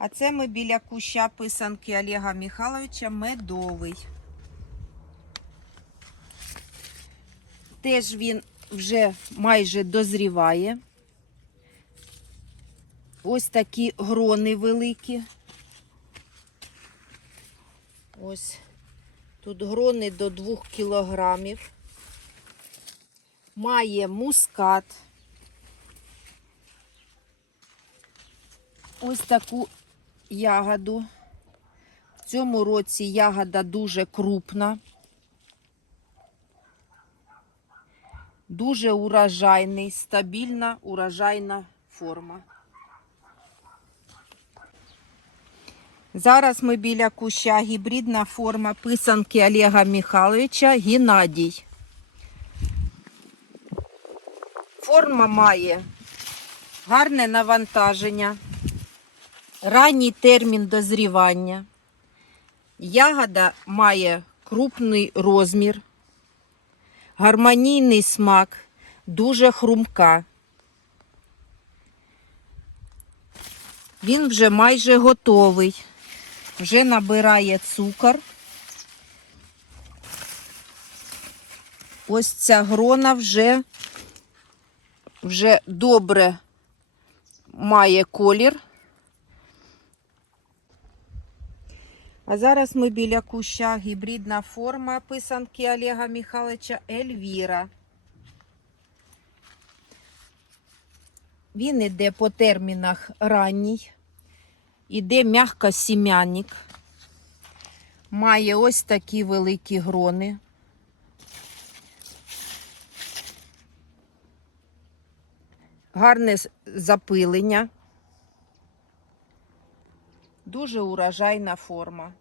А це ми біля куща писанки Олега Михайловича медовий. Теж він вже майже дозріває. Ось такі грони великі. Ось тут грони до 2 кілограмів. Має мускат. Ось таку ягоду. В цьому році ягода дуже крупна. Дуже урожайний, стабільна урожайна форма. Зараз ми біля куща гібридна форма писанки Олега Михайловича Геннадій. Форма має гарне навантаження, ранній термін дозрівання. Ягода має крупний розмір, гармонійний смак, дуже хрумка. Він вже майже готовий, вже набирає цукор. Ось ця грона вже, вже добре має колір. А зараз ми біля куща гібридна форма писанки Олега Михайловича Ельвіра. Він іде по термінах ранній, іде м'якосім'яник, має ось такі великі грони. Гарне запилення. Дуже урожайна форма.